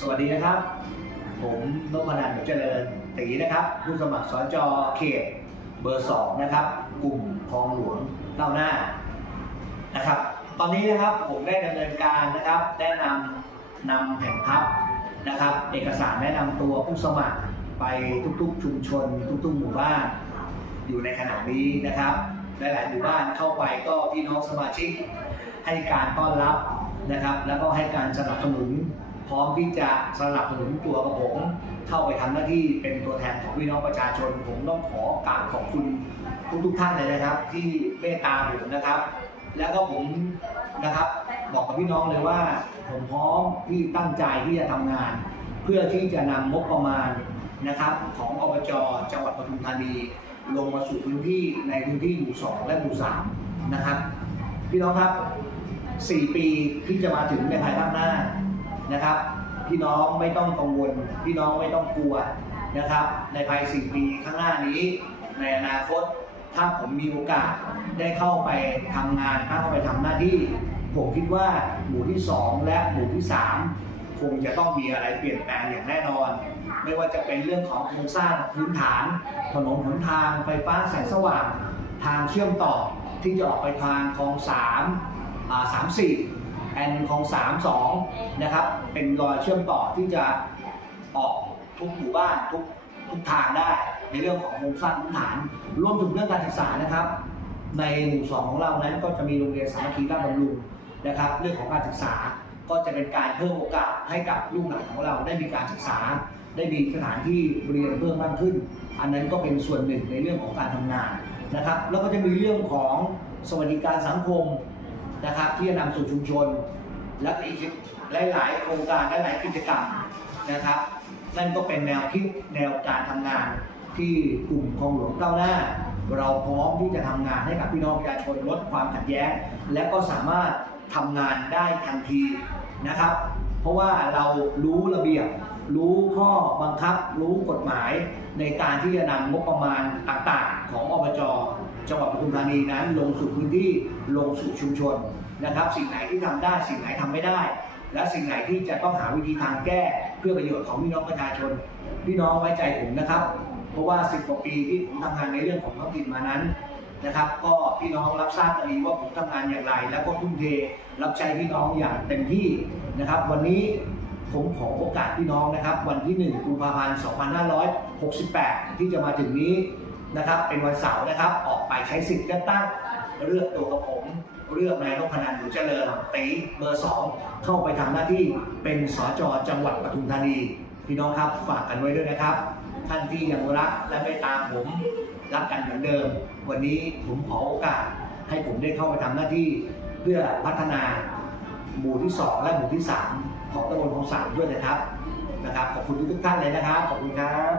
สวัสดีนะครับ ผมนพนันเจริญตีนะครับผู้สมัครสจเขตเบอร์สองนะครับ กลุ่มคลองหลวงเก้าหน้านะครับ ตอนนี้นะครับผมได้ดำเนินการนะครับแนะนำนำแผนพับนะครับ เอกสารแนะนำตัวผู้สมัครไปทุกๆชุมชน ทุกๆหมู่บ้าน อยู่ในขณะนี้นะครับหลายๆหมู่บ้านเข้าไปก็พี่น้องสมาชิกให้การต้อนรับนะครับ แล้วก็ให้การสนับสนุน พร้อมที่จะสนับสนุนตัวกับผม เข้าไปทำหน้าที่เป็นตัวแทนของพี่น้องประชาชน ผมต้องขอกราบขอบคุณทุกทุกท่านเลยนะครับ ที่เมตตาผมนะครับ แล้วก็ผมนะครับ บอกกับพี่น้องเลยว่า ผมพร้อมที่ตั้งใจที่จะทำงาน เพื่อที่จะนำงบประมาณนะครับ ของอบจจังหวัดปทุมธานี ลงมาสู่พื้นที่ในพื้นที่หมู่สองและหมู่สามนะครับ พี่น้องครับ 4 ปีที่จะมาถึงในภายภาคหน้า นะครับ พี่น้องไม่ต้องกังวล พี่น้องไม่ต้องกลัวนะครับ ในภาย4ปีข้างหน้านี้ ในอนาคตถ้าผมมีโอกาสได้เข้าไปทำงานเข้าไปทำหน้าที่ ผมคิดว่าหมู่ที่ 2 และหมู่ที่ 3 คงจะต้องมีอะไรเปลี่ยนแปลงอย่างแน่นอน ไม่ว่าจะเป็นเรื่องของโครงสร้างพื้นฐาน ถนนหนทางไฟฟ้าแสงสว่าง ทางเชื่อมต่อที่จะออกไปทางคลองสามสามสี่ แอนคลองสามสองนะครับ เป็นรอยเชื่อมต่อที่จะออกทุกหมู่บ้านทุกทุกทางได้ในเรื่องของโครงสร้างพื้นฐาน รวมถึงเรื่องการศึกษานะครับ ในหมู่สองของเรานั้นก็จะมีโรงเรียนสามัคคีราชบำรุงนะครับ เรื่องของการศึกษาก็จะเป็นการเพิ่มโอกาสให้กับลูกหลานของเราได้มีการศึกษา ได้มีสถานที่เรียนเพิ่มมากขึ้น อันนั้นก็เป็นส่วนหนึ่งในเรื่องของการทำงานนะครับ แล้วก็จะมีเรื่องของสวัสดิการสังคม นะครับ ที่จะนำสู่ชุมชน และอีกหลาย ๆ โครงการและหลายกิจกรรมนะครับ นั่นก็เป็นแนวคิดแนวการทำงานที่กลุ่มคลองหลวงก้าวหน้า เราพร้อมที่จะทำงานให้กับพี่น้องประชาชนลดความขัดแย้ง และก็สามารถทำงานได้ทันทีนะครับ เพราะว่าเรารู้ระเบียบ รู้ข้อบังคับ รู้กฎหมายในการที่จะนำงบประมาณต่างๆ ของอบจจังหวัดปทุมธานีนั้นลงสู่พื้นที่ลงสู่ชุมชนนะครับ สิ่งไหนที่ทำได้สิ่งไหนทำไม่ได้ และสิ่งไหนที่จะต้องหาวิธีทางแก้เพื่อประโยชน์ของพี่น้องประชาชน พี่น้องไว้ใจผมนะครับ เพราะว่า10กว่าปีที่ผมทำงานในเรื่องของท้องถิ่นมานั้นนะครับ ก็พี่น้องรับทราบกันดีว่าผมทำงานอย่างไร แล้วก็ทุ่มเทรับใช้พี่น้องอย่างเต็มที่นะครับ วันนี้ ผมขอโอกาสพี่น้องนะครับ วันที่ 1 กุมภาพันธ์ 2568 ที่จะมาถึงนี้นะครับ เป็นวันเสาร์นะครับ ออกไปใช้สิทธิ์เลือกตั้งเลือกตัวกับผมเลือกนายนพนันท์หนูเจริญตีเบอร์สองเข้าไปทำหน้าที่เป็นสจจังหวัดปทุมธานี พี่น้องครับฝากกันไว้ด้วยนะครับ ท่านที่ยังรักและไม่ตามผมรักกันเหมือนเดิม วันนี้ผมขอโอกาสให้ผมได้เข้าไปทำหน้าที่เพื่อพัฒนา หมู่ที่ 2 และหมู่ที่ 3 ของตำบลของสามด้วยนะครับนะครับขอบคุณทุกท่านเลยนะครับขอบคุณครับ